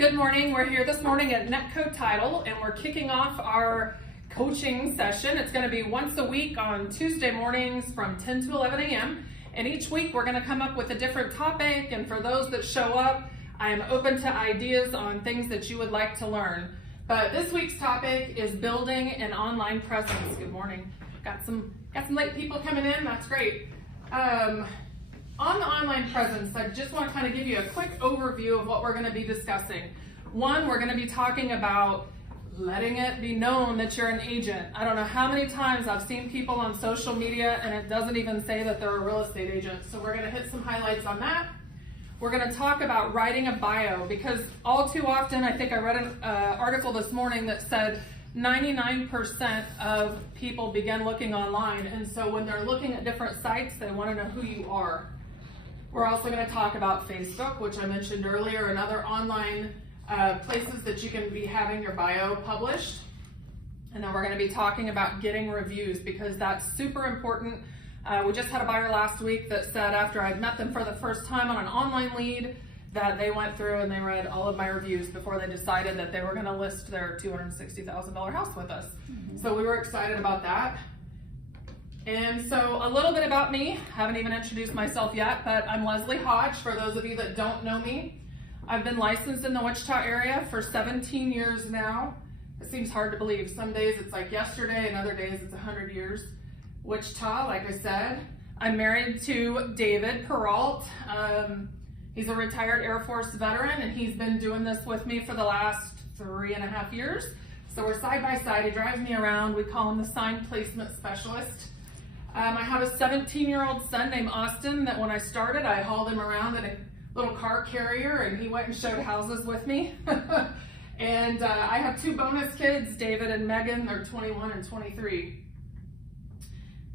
Good morning. We're here this morning at Netco Title and we're kicking off our coaching session. It's going to be once a week on Tuesday mornings from 10 to 11 a.m. And each week we're going to come up with a different topic, and for those that show up, I am open to ideas on things that you would like to learn. But this week's topic is building an online presence. Good morning. Got some late people coming in. That's great. On the online presence, I just want to kind of give you a quick overview of what we're going to be discussing. One, we're going to be talking about letting it be known that you're an agent. I don't know how many times I've seen people on social media and it doesn't even say that they're a real estate agent. So we're going to hit some highlights on that. We're going to talk about writing a bio, because all too often, I think I read an article this morning that said 99% of people begin looking online. And so when they're looking at different sites, they want to know who you are. We're also going to talk about Facebook, which I mentioned earlier, and other online places that you can be having your bio published. And then we're going to be talking about getting reviews, because that's super important. We just had a buyer last week that said after I'd met them for the first time on an online lead that they went through and they read all of my reviews before they decided that they were going to list their $260,000 house with us. So we were excited about that. And so a little bit about me. Haven't even introduced myself yet, but I'm Lesley Hodge, for those of you that don't know me. I've been licensed in the Wichita area for 17 years now. It seems hard to believe. Some days it's like yesterday, and other days it's 100 years. Wichita, like I said. I'm married to David Peralt. He's a retired Air Force veteran, and he's been doing this with me for the last 3.5 years. So we're side by side. He drives me around. We call him the sign placement specialist. I have a 17-year-old son named Austin that when I started, I hauled him around in a little car carrier and he went and showed houses with me. And I have 2 bonus kids, David and Megan. They're 21 and 23.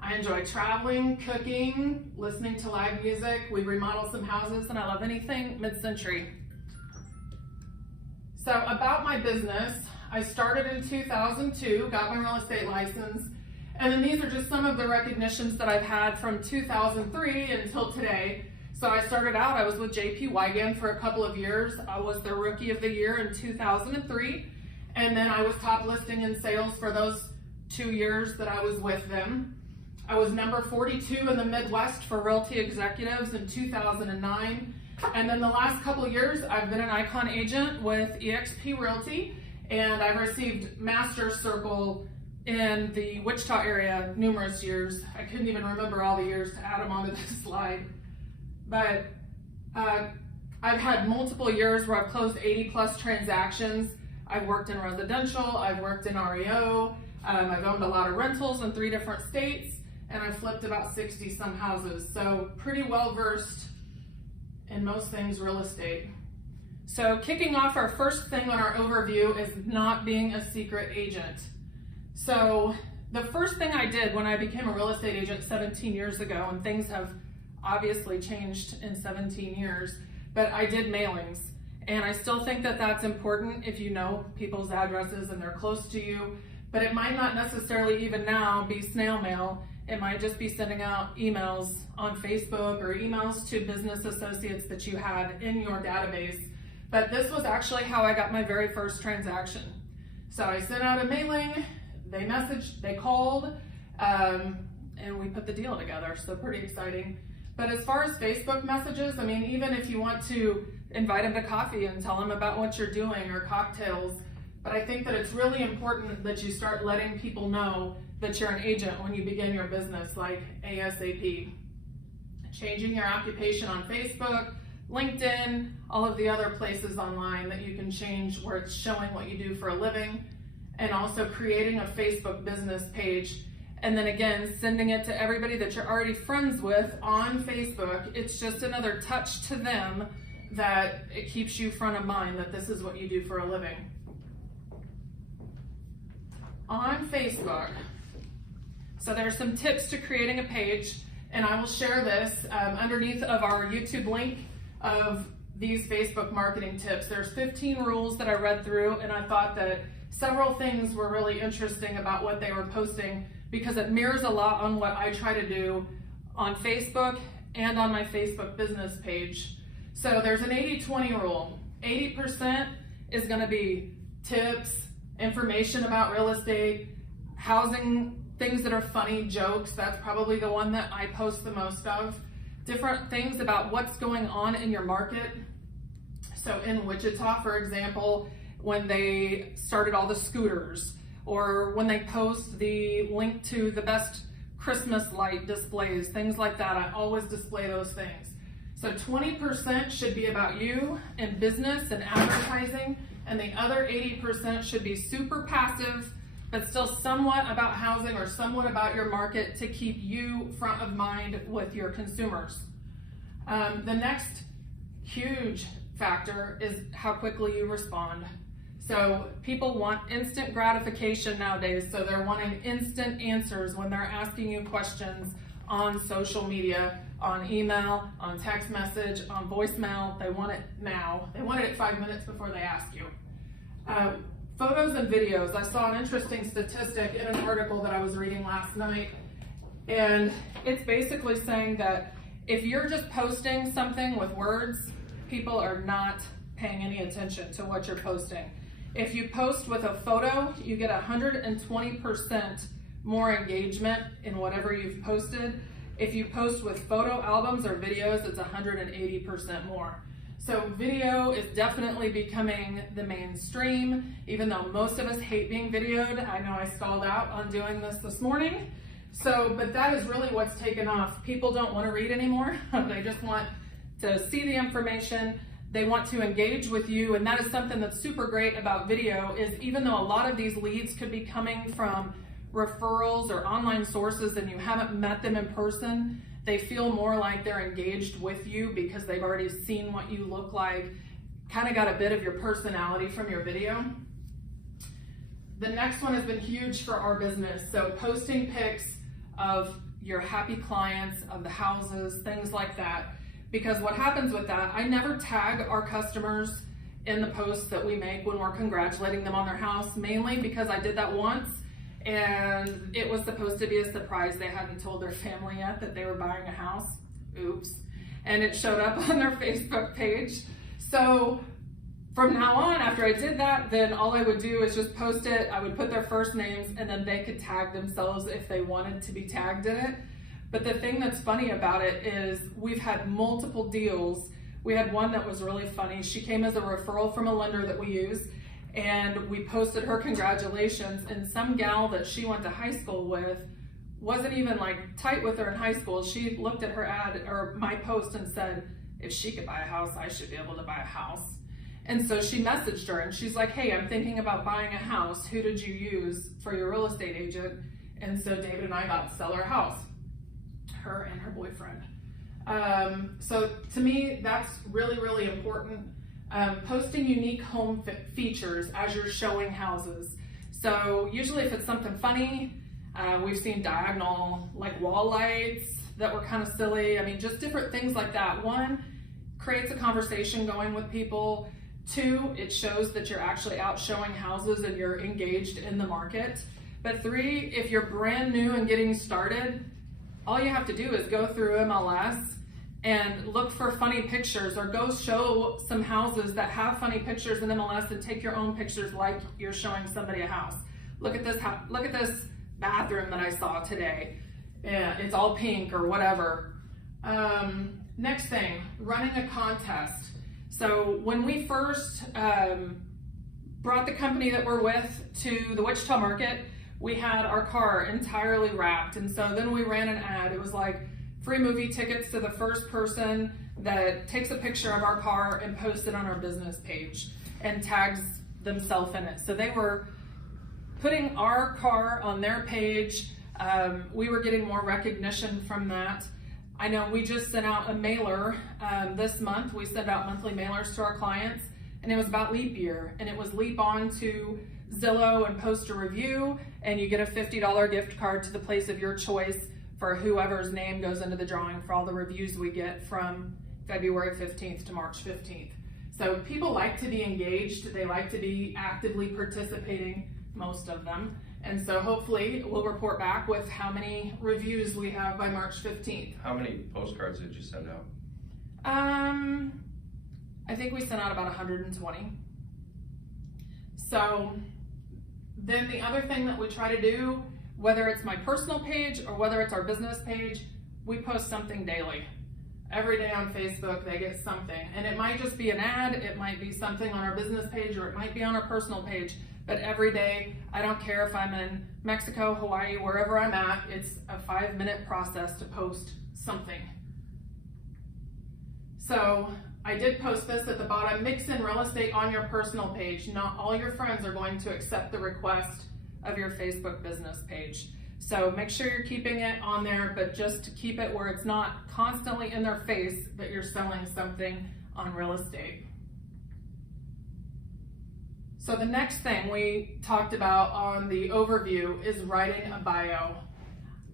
I enjoy traveling, cooking, listening to live music. We remodel some houses, and I love anything mid-century. So about my business, I started in 2002, got my real estate license. And then these are just some of the recognitions that I've had from 2003 until today. So I started out, I was with JP Wygand for a couple of years. I was the Rookie of the Year in 2003. And then I was top listing in sales for those 2 years that I was with them. I was number 42 in the Midwest for Realty Executives in 2009. And then the last couple of years, I've been an Icon agent with eXp Realty, and I've received Master Circle in the Wichita area numerous years. I couldn't even remember all the years to add them onto this slide. But I've had multiple years where I've closed 80+ transactions. I've worked in residential, I've worked in REO, I've owned a lot of rentals in 3 different states, and I've flipped about 60 some houses. So pretty well versed in most things real estate. So kicking off, our first thing on our overview is not being a secret agent. So the first thing I did when I became a real estate agent 17 years ago, and things have obviously changed in 17 years, but I did mailings. And I still think that that's important if you know people's addresses and they're close to you, but it might not necessarily even now be snail mail. It might just be sending out emails on Facebook or emails to business associates that you had in your database. But this was actually how I got my very first transaction. So I sent out a mailing. They messaged, they called, and we put the deal together, so pretty exciting. But as far as Facebook messages, I mean, even if you want to invite them to coffee and tell them about what you're doing or cocktails, but I think that it's really important that you start letting people know that you're an agent when you begin your business, like ASAP. Changing your occupation on Facebook, LinkedIn, all of the other places online that you can change where it's showing what you do for a living. And also creating a Facebook business page, and then again sending it to everybody that you're already friends with on Facebook. It's just another touch to them that it keeps you front of mind that this is what you do for a living. On Facebook, so there's some tips to creating a page, and I will share this underneath of our YouTube link of these Facebook marketing tips. There's 15 rules that I read through, and I thought that several things were really interesting about what they were posting, because it mirrors a lot on what I try to do on Facebook and on my Facebook business page. So there's an 80-20 rule. 80% is going to be tips, information about real estate, housing, things that are funny, jokes. That's probably the one that I post the most of. Different things about what's going on in your market. So in Wichita, for example, when they started all the scooters, or when they post the link to the best Christmas light displays, things like that, I always display those things. So 20% should be about you and business and advertising, and the other 80% should be super passive, but still somewhat about housing or somewhat about your market to keep you front of mind with your consumers. The next huge factor is how quickly you respond. So people want instant gratification nowadays, so they're wanting instant answers when they're asking you questions on social media, on email, on text message, on voicemail. They want it now. They want it 5 minutes before they ask you. Photos and videos. I saw an interesting statistic in an article that I was reading last night, and it's basically saying that if you're just posting something with words, people are not paying any attention to what you're posting. If you post with a photo, you get 120% more engagement in whatever you've posted. If you post with photo albums or videos, it's 180% more. So video is definitely becoming the mainstream, even though most of us hate being videoed. I know I stalled out on doing this morning. But that is really what's taken off. People don't want to read anymore. They just want to see the information. They want to engage with you, and that is something that's super great about video, is even though a lot of these leads could be coming from referrals or online sources and you haven't met them in person, they feel more like they're engaged with you because they've already seen what you look like, kind of got a bit of your personality from your video. The next one has been huge for our business. So posting pics of your happy clients, of the houses, things like that. Because what happens with that, I never tag our customers in the posts that we make when we're congratulating them on their house, mainly because I did that once and it was supposed to be a surprise. They hadn't told their family yet that they were buying a house. Oops. And it showed up on their Facebook page. So from now on, after I did that, then all I would do is just post it. I would put their first names and then they could tag themselves if they wanted to be tagged in it. But the thing that's funny about it is we've had multiple deals. We had one that was really funny. She came as a referral from a lender that we use, and we posted her congratulations, and some gal that she went to high school with wasn't even like tight with her in high school. She looked at her ad or my post and said, if she could buy a house, I should be able to buy a house. And so she messaged her and she's like, hey, I'm thinking about buying a house. Who did you use for your real estate agent? And so David and I got to sell her house. Her and her boyfriend. So to me, that's really, really important. Posting unique home features as you're showing houses. So usually if it's something funny, we've seen diagonal like wall lights that were kind of silly. I mean, just different things like that. One, creates a conversation going with people. Two, it shows that you're actually out showing houses and you're engaged in the market. But three, if you're brand new and getting started, all you have to do is go through MLS and look for funny pictures, or go show some houses that have funny pictures in MLS and take your own pictures like you're showing somebody a house. Look at this bathroom that I saw today. Yeah, it's all pink or whatever. Next thing, running a contest. So when we first brought the company that we're with to the Wichita market, we had our car entirely wrapped. And so then we ran an ad. It was like free movie tickets to the first person that takes a picture of our car and posts it on our business page and tags themselves in it. So they were putting our car on their page. We were getting more recognition from that. I know we just sent out a mailer this month. We send out monthly mailers to our clients, and it was about leap year, and it was leap on to Zillow and post a review, and you get a $50 gift card to the place of your choice for whoever's name goes into the drawing for all the reviews we get from February 15th to March 15th. So people like to be engaged. They like to be actively participating, most of them. And so hopefully we'll report back with how many reviews we have by March 15th. How many postcards did you send out? I think we sent out about 120. So then the other thing that we try to do, whether it's my personal page or whether it's our business page, we post something daily. Every day on Facebook, they get something. And it might just be an ad, it might be something on our business page, or it might be on our personal page. But every day, I don't care if I'm in Mexico, Hawaii, wherever I'm at, it's a 5-minute process to post something. So I did post this at the bottom, mix in real estate on your personal page. Not all your friends are going to accept the request of your Facebook business page. So make sure you're keeping it on there, but just to keep it where it's not constantly in their face that you're selling something on real estate. So the next thing we talked about on the overview is writing a bio.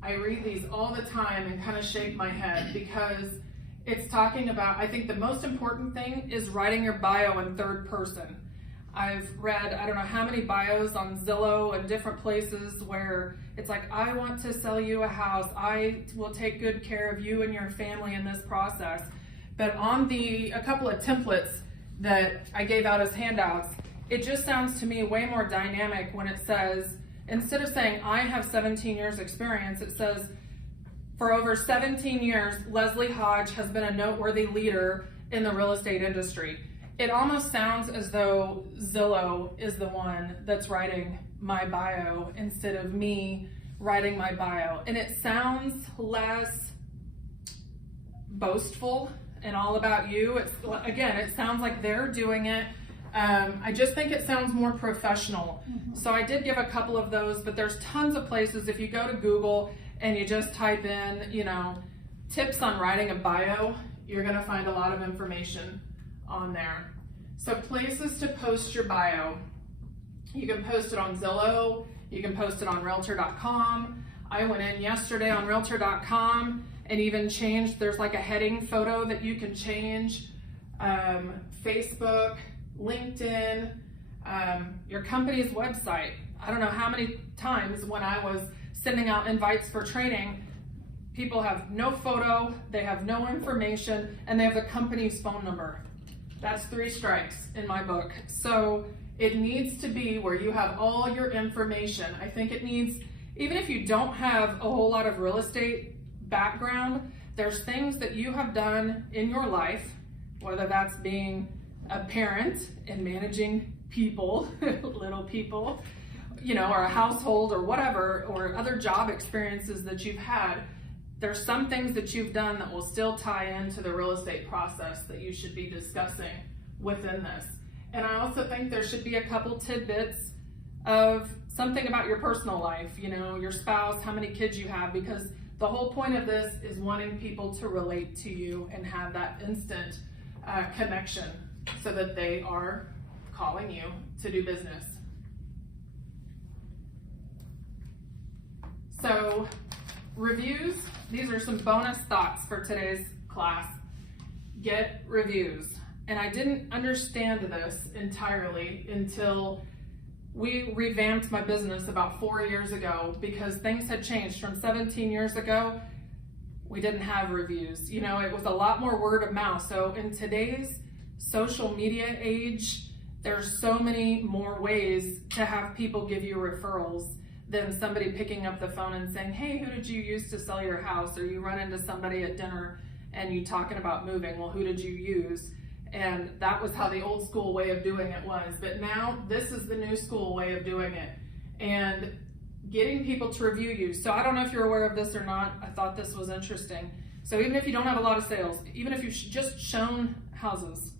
I read these all the time and kind of shake my head because it's talking about, I think the most important thing is writing your bio in third person. I've read, I don't know how many bios on Zillow and different places where it's like, I want to sell you a house. I will take good care of you and your family in this process. But on a couple of templates that I gave out as handouts, it just sounds to me way more dynamic when it says, instead of saying, I have 17 years experience, it says, for over 17 years, Lesley Hodge has been a noteworthy leader in the real estate industry. It almost sounds as though Zillow is the one that's writing my bio instead of me writing my bio. And it sounds less boastful and all about you. Again, it sounds like they're doing it. I just think it sounds more professional. So I did give a couple of those, but there's tons of places. If you go to Google and you just type in, tips on writing a bio, you're gonna find a lot of information on there. So places to post your bio. You can post it on Zillow, you can post it on Realtor.com. I went in yesterday on Realtor.com and even changed, there's like a heading photo that you can change. Facebook, LinkedIn, your company's website. I don't know how many times when I was sending out invites for training, people have no photo, they have no information, and they have the company's phone number. That's 3 strikes in my book. So it needs to be where you have all your information. I think it needs, even if you don't have a whole lot of real estate background, there's things that you have done in your life, whether that's being a parent and managing people, little people, or a household or whatever, or other job experiences that you've had. There's some things that you've done that will still tie into the real estate process that you should be discussing within this. And I also think there should be a couple tidbits of something about your personal life, your spouse, how many kids you have, because the whole point of this is wanting people to relate to you and have that instant connection so that they are calling you to do business. So reviews, these are some bonus thoughts for today's class. Get reviews. And I didn't understand this entirely until we revamped my business about 4 years ago, because things had changed. From 17 years ago, we didn't have reviews. It was a lot more word of mouth. So in today's social media age, there's so many more ways to have people give you referrals than somebody picking up the phone and saying, hey, who did you use to sell your house? Or you run into somebody at dinner and you talking about moving. Well, who did you use? And that was how the old school way of doing it was. But now this is the new school way of doing it. And getting people to review you. So I don't know if you're aware of this or not. I thought this was interesting. So even if you don't have a lot of sales, even if you've just shown houses,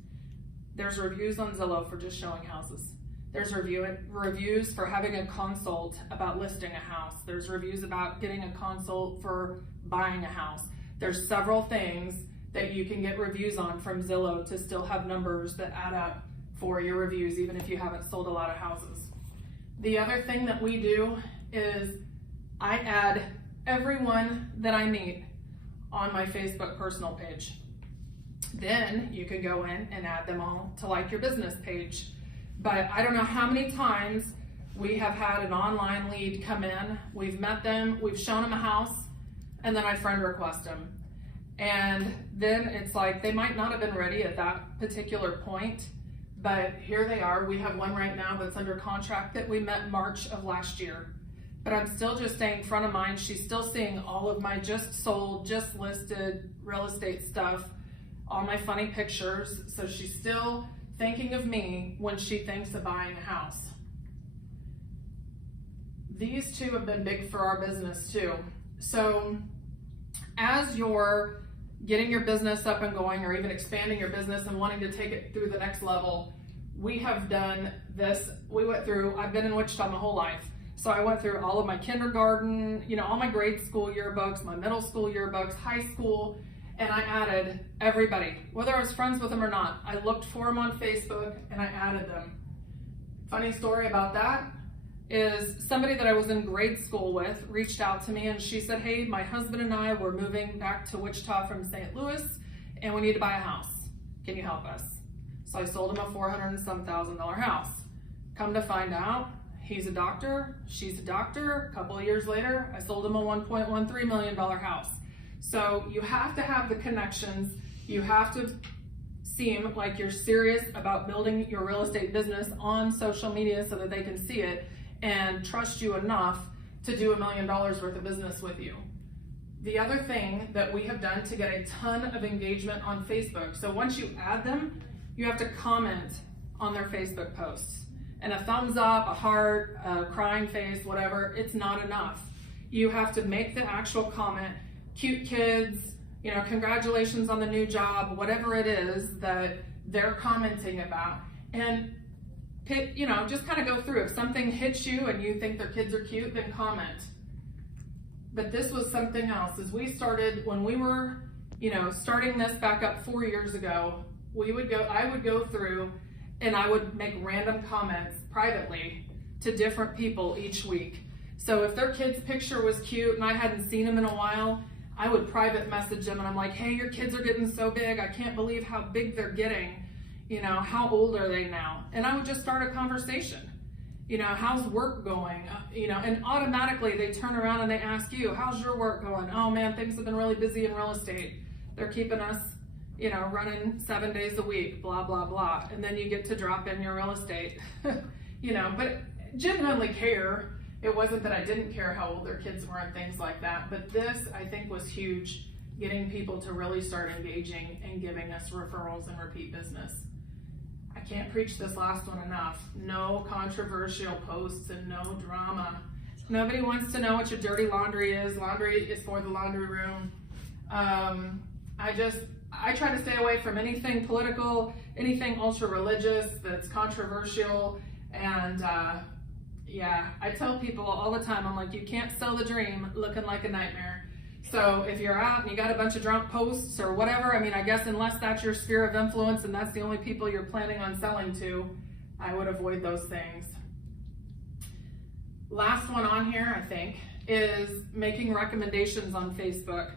there's reviews on Zillow for just showing houses. There's reviews for having a consult about listing a house. There's reviews about getting a consult for buying a house. There's several things that you can get reviews on from Zillow to still have numbers that add up for your reviews, even if you haven't sold a lot of houses. The other thing that we do is I add everyone that I meet on my Facebook personal page. Then you can go in and add them all to like your business page. But I don't know how many times we have had an online lead come in, we've met them, we've shown them a house, and then I friend request them. And then it's like they might not have been ready at that particular point, But here they are. We have one right now that's under contract that we met March of last year. But I'm still just staying front of mind. She's still seeing all of my just sold, just listed real estate stuff, all my funny pictures. So she's still thinking of me when she thinks of buying a house. These two have been big for our business too. So as you're getting your business up and going, or even expanding your business and wanting to take it through the next level, we have done this. I've been in Wichita my whole life. So I went through all of my kindergarten, all my grade school yearbooks, my middle school yearbooks, high school, and I added everybody, whether I was friends with them or not. I looked for them on Facebook and I added them. Funny story about that is somebody that I was in grade school with reached out to me and she said, hey, my husband and I were moving back to Wichita from St. Louis and we need to buy a house. Can you help us? So I sold him a $400,000 and some house. Come to find out, he's a doctor, she's a doctor. A couple of years later, I sold him a $1.13 million house. So you have to have the connections. You have to seem like you're serious about building your real estate business on social media so that they can see it and trust you enough to do $1 million worth of business with you. The other thing that we have done to get a ton of engagement on Facebook. So once you add them, you have to comment on their Facebook posts. And a thumbs up, a heart, a crying face, whatever, it's not enough. You have to make the actual comment, cute kids, congratulations on the new job, whatever it is that they're commenting about. And pick, just kind of go through. If something hits you and you think their kids are cute, then comment. But this was something else. As we started, when we were, starting this back up 4 years ago, I would go through and I would make random comments privately to different people each week. So if their kid's picture was cute and I hadn't seen them in a while, I would private message them and I'm like, hey, your kids are getting so big. I can't believe how big they're getting. How old are they now? And I would just start a conversation. How's work going? And automatically they turn around and they ask you, how's your work going? Oh man, things have been really busy in real estate. They're keeping us running 7 days a week, blah, blah, blah. And then you get to drop in your real estate, but genuinely care. It wasn't that I didn't care how old their kids were and things like that. But this, I think, was huge, getting people to really start engaging and giving us referrals and repeat business. I can't preach this last one enough. No controversial posts and no drama. Nobody wants to know what your dirty laundry is. Laundry is for the laundry room. I try to stay away from anything political, anything ultra religious that's controversial. And I tell people all the time, I'm like, you can't sell the dream looking like a nightmare. So if you're out and you got a bunch of drunk posts or whatever, I guess unless that's your sphere of influence and that's the only people you're planning on selling to, I would avoid those things. Last one on here, I think, is making recommendations on Facebook.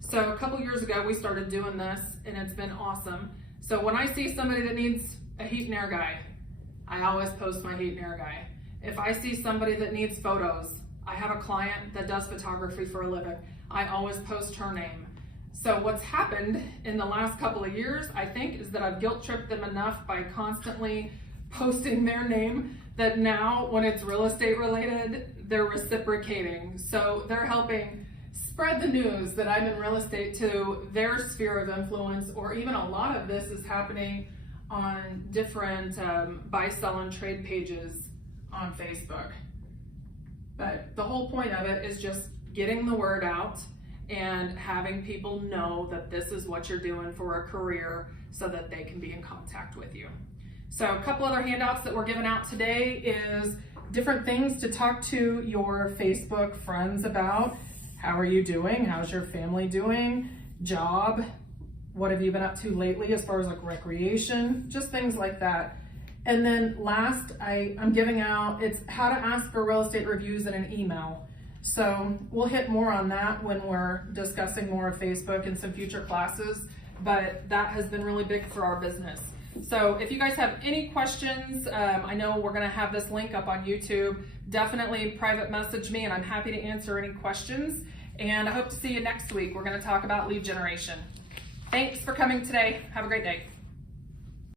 So a couple years ago, we started doing this and it's been awesome. So when I see somebody that needs a heat and air guy, I always post my heat and air guy. If I see somebody that needs photos, I have a client that does photography for a living. I always post her name. So what's happened in the last couple of years, I think, is that I've guilt tripped them enough by constantly posting their name that now when it's real estate related, they're reciprocating. So they're helping spread the news that I'm in real estate to their sphere of influence, or even a lot of this is happening on different buy, sell, and trade pages on Facebook. But the whole point of it is just getting the word out and having people know that this is what you're doing for a career so that they can be in contact with you. So a couple other handouts that we're giving out today is different things to talk to your Facebook friends about. How are you doing? How's your family doing? Job? What have you been up to lately as far as like recreation? Just things like that. And then last, I'm giving out, it's how to ask for real estate reviews in an email. So we'll hit more on that when we're discussing more of Facebook in some future classes, but that has been really big for our business. So if you guys have any questions, I know we're gonna have this link up on YouTube. Definitely private message me and I'm happy to answer any questions. And I hope to see you next week. We're gonna talk about lead generation. Thanks for coming today. Have a great day.